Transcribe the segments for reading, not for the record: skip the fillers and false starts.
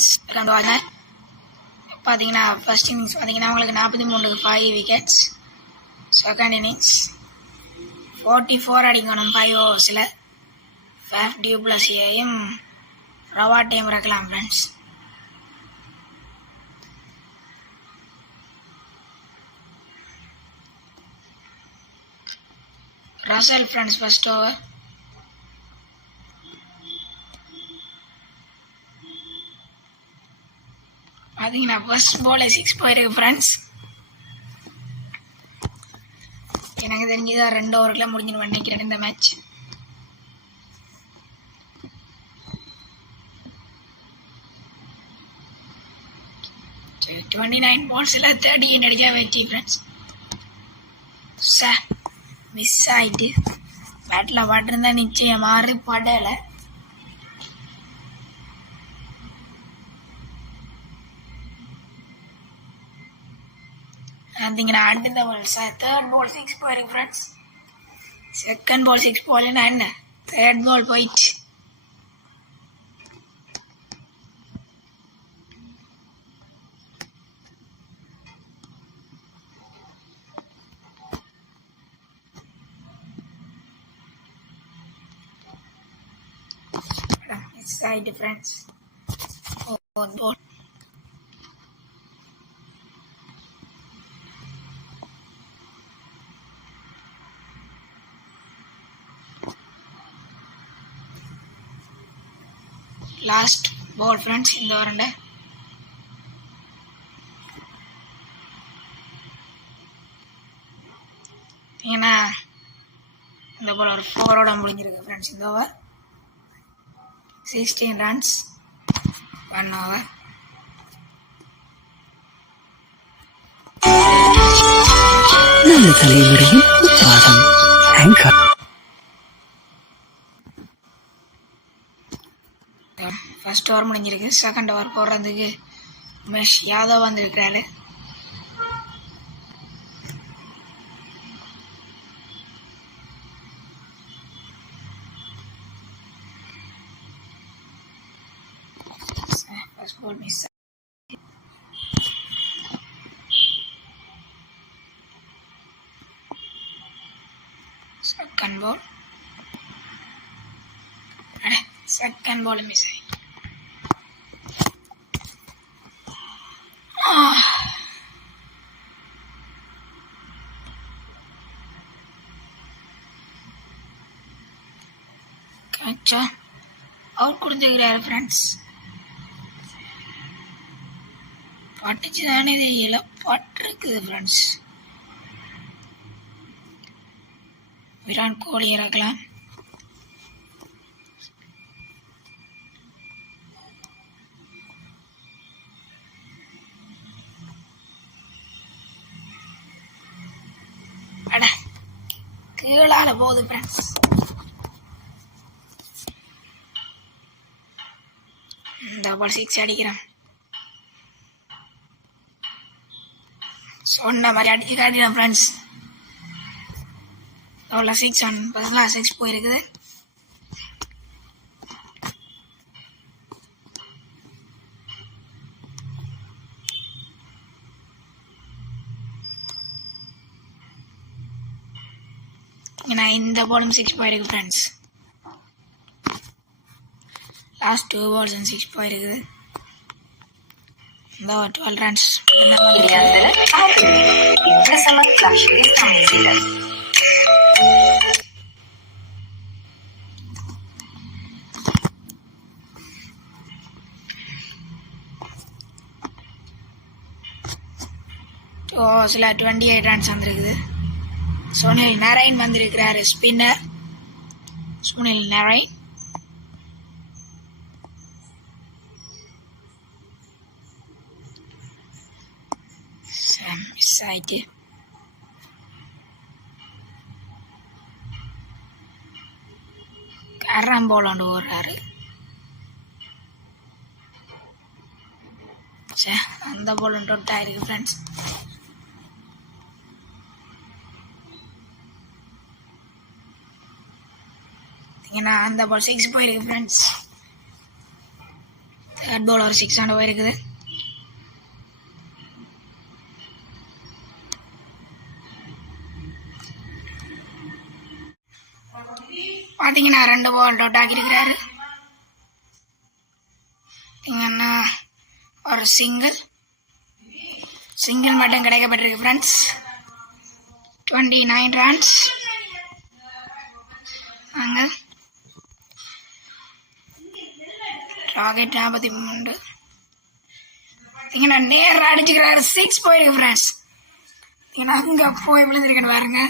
Welcome to வாங்க. பார்த்தீங்கன்னா first innings பார்த்தீங்கன்னா உங்களுக்கு 43க்கு 5 விக்கெட்ஸ். செகண்ட் இன்னிங்ஸ் 44 அடிக்கணும் 5 ஓவர்ஸில். ஃபேஃப் டியூப்ளஸியையும் ரவாட்டையும் இறக்கலாம் friends. Russell friends first over. பார்த்தீங்கன்னா ஃபர்ஸ்ட் பால் 6 போயிருக்கு ஃப்ரெண்ட்ஸ். எனக்கு தெரிஞ்சுதான் 2 ஓவருக்குள்ள முடிஞ்சிடும் நினைக்கிறேன் இந்த மேட்ச். சரி 29 பால்ஸில் 30 அடிச்சா வச்சு ஃப்ரெண்ட்ஸ். மிஸ் ஆயிட்டு பேட்டில் பட்டிருந்தா நிச்சயம் மாறி படலை. பார்த்தீங்கன்னா அடுத்த பால் தேர்ட் பால் 6 போயிருக்கு ஃப்ரெண்ட்ஸ். செகண்ட் பால் 6 போலன்னா என்ன, தேர்ட் பால் போயிட்டு மிஸ் ஆயிட்டு friends. Ball lost ball friends இந்த வரண்ட. ஏன்னா இந்த பால் ஒரு 4ஓட முடிஞ்சிருக்கு ஃப்ரெண்ட்ஸ். இந்த ஓவர் 16 ரன்ஸ் 1 ஓவர். நல்ல தலைமுறையின் பாதம் ஆங்கர். ஃபர்ஸ்ட் ஓவர் முடிஞ்சிருக்கு. செகண்ட் ஓவர் போடுறதுக்கு உமேஷ் யாதவ் வந்திருக்கிறாரு. First ball miss. Second ball second ball miss ஆகி அவுட் கொடுத்துருக்கிறாரு ஃப்ரெண்ட்ஸ். பட்டுச்சு தானே, இது இழப்பாட்டு இருக்குது ஃப்ரெண்ட்ஸ். விராட் கோலி இறக்கலாம். அட கீழால போகுது ஃப்ரெண்ட்ஸ். இந்த பால் 6 அடிக்கிறான். சொன்ன மாதிரி அடிச்சு காட்டிடும் ஃப்ரெண்ட்ஸ். அவ்வளோ 6 ஒன் பதிலாக 6 போயிருக்குது. ஏன்னா இந்த பாலும் 6 போயிருக்கு ஃப்ரெண்ட்ஸ். லாஸ்ட் 2 balls 6 போயிருக்குது. இந்த 12 ரன்ஸ். ஓவர்ஸில் 28 ரன்ஸ் வந்துருக்குது. சுனில் நாராயண் வந்திருக்கிறாரு ஸ்பின்னர். சுனில் நாராயண் மிஸ் ஆயிட்டு கேரம் போல் ஒன்று ஓடுறாரு. அந்த பால் ஒன்று அவுட் ஆயிருக்கு ஃப்ரெண்ட்ஸ். ஏன்னா அந்த பால் 6 போயிருக்கு ஃப்ரெண்ட்ஸ். தேர்ட் பால் ஒரு 6 ஆண்டு போயிருக்குது. பார்த்தீங்கன்னா 2 பால் டவுட் ஆக்கியிருக்கிறாரு. பார்த்தீங்கன்னா ஒரு சிங்கிள் மட்டும் கிடைக்கப்பட்டிருக்கு ஃப்ரெண்ட்ஸ். 29 ரன்ஸ். அங்கே ராக்கெட் 43. பார்த்தீங்கன்னா நேரம் அடிச்சுக்கிறாரு. 6 போயிருக்கு ஃப்ரெண்ட்ஸ். பார்த்தீங்கன்னா அங்கே போய் விழுந்திருக்கேன்னு பாருங்க.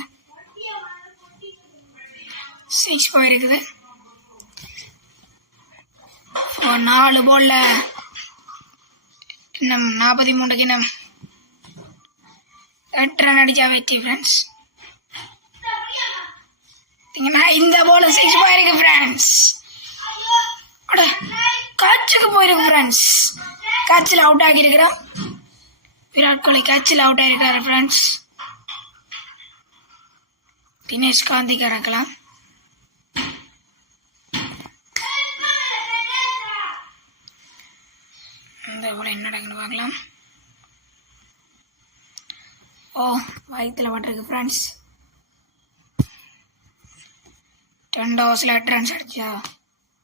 6 போயிருக்குது. 4 பால்ல இன்னும் 43க்கு இன்னும் 8 ரன் அடிச்சா வெற்றி ஃப்ரெண்ட்ஸ். இந்த பால் 6 போயிருக்கு ஃப்ரெண்ட்ஸ். கேட்சுக்கு போயிருக்கு friends. கேட்சில் out ஆகியிருக்கிறான் Virat Kohli. கேட்சில் out ஆகிருக்கிறாரு friends. Dinesh காந்திக்கு இறக்கலாம். இந்த போல என்ன நடக்குன்னு பார்க்கலாம். வயிற்றுல பட்டிருக்கு ஃப்ரெண்ட்ஸ். 2 ஓவர்ஸில் 8 ரன்ஸ் அடிச்சா.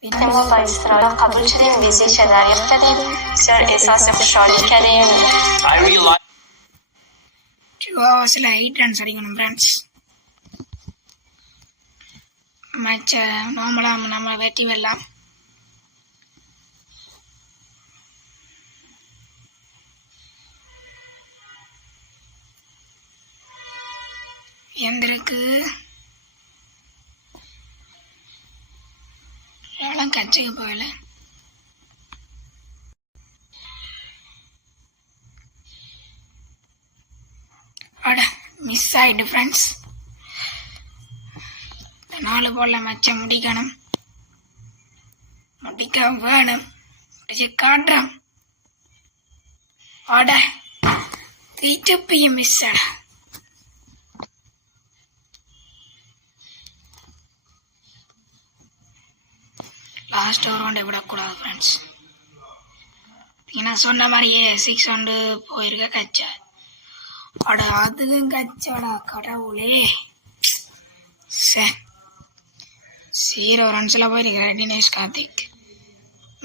ما با استرالا قبول شدیم ویزی چه دریافت کردیم سر احساس خوشحالی کردیم 2 ஓவர்ஸில் 8 ரன்ஸ் அடிக்கணும் ஃப்ரெண்ட்ஸ். மேட்சை நார்மலாக நம்ம வெற்றி வெல்லாம். எந்திருக்கு கட்சிக்கு போகல. மிஸ் ஆயிட்டு ஃப்ரெண்ட்ஸ். 4 பால்ல மேட்சை முடிக்கணும். முடிக்க வேணும். முடிச்சு காட்டுறோம். திருப்பியும் மிஸ் ஆட. லாஸ்ட் ஓவர் ஒன்று விடக்கூடாது ஃப்ரெண்ட்ஸ். நான் சொன்ன மாதிரியே 6 ஒன்று போயிருக்க கச்சா. அதுக்கும் கச்சாடா கடவுளே. 0 ரன்ஸில் போயிருக்கிற Dinesh Karthik.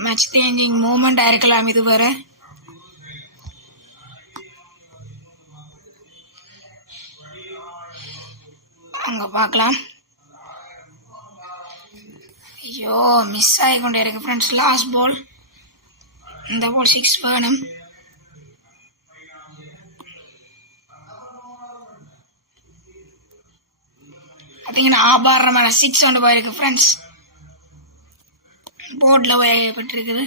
Match changing moment ஆயிருக்கலாம் இது வர. அங்கே பார்க்கலாம். ஐயோ மிஸ் ஆகிக்கொண்டே இருக்கு ஃப்ரெண்ட்ஸ். Last ball. இந்த பால் 6 வேணும். பார்த்தீங்கன்னா ஆபாரமான 6 ஒன்று போயிருக்கு ஃப்ரெண்ட்ஸ். போர்டில் போய்பட்டுருக்குது.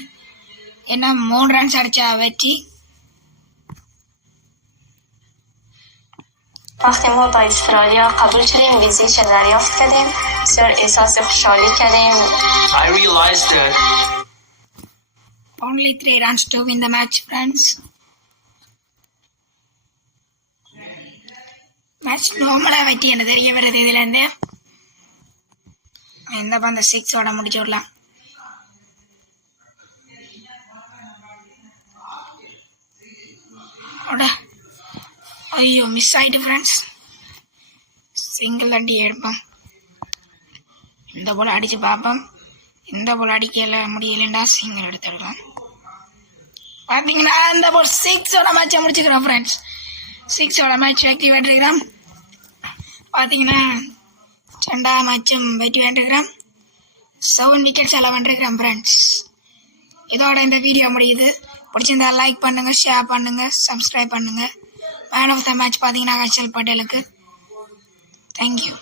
ஏன்னா 3 ரன்ஸ் அடிச்சா வெற்றி. وقتی ما با استرالیا قبول شدیم ویزی چه دریافت کردیم سر احساس خوشحالی کردیم I realized that only 3 runs to win the match friends. Match நார்மலாக வெற்றி என்ன தெரிய வருது. இதுலேருந்து எந்த பந்த 6 ஓட முடிச்சு விடலாம். ஐயோ மிஸ் ஆயிட்டு ஃப்ரெண்ட்ஸ். சிங்கிள் அடி எடுப்போம். இந்த போல் அடித்து பார்ப்போம். இந்த போல் அடிக்கல முடியலண்டா சிங்கிள் எடுத்துடலாம். பார்த்தீங்கன்னா இந்த போல் 6ஓட மேட்சை முடிச்சுக்கிறோம் ஃப்ரெண்ட்ஸ். 6ஓட மேட்ச் வெற்றி பெற்றுக்கிறோம். பார்த்தீங்கன்னா 2ஆம் மேட்சும் வெற்றி பெற்றுக்கிறோம். 7 விக்கெட்ஸ் எல்லாம் வென்றிருக்கிறோம் ஃப்ரெண்ட்ஸ். இதோட இந்த வீடியோ முடியுது. பிடிச்சிருந்தா லைக் பண்ணுங்க, ஷேர் பண்ணுங்க, சப்ஸ்கிரைப் பண்ணுங்க. மேன் ஆஃப் த மேட்ச் பார்த்தீங்கன்னா ஹர்ஷல் பட்டேலுக்கு. தேங்க்யூ.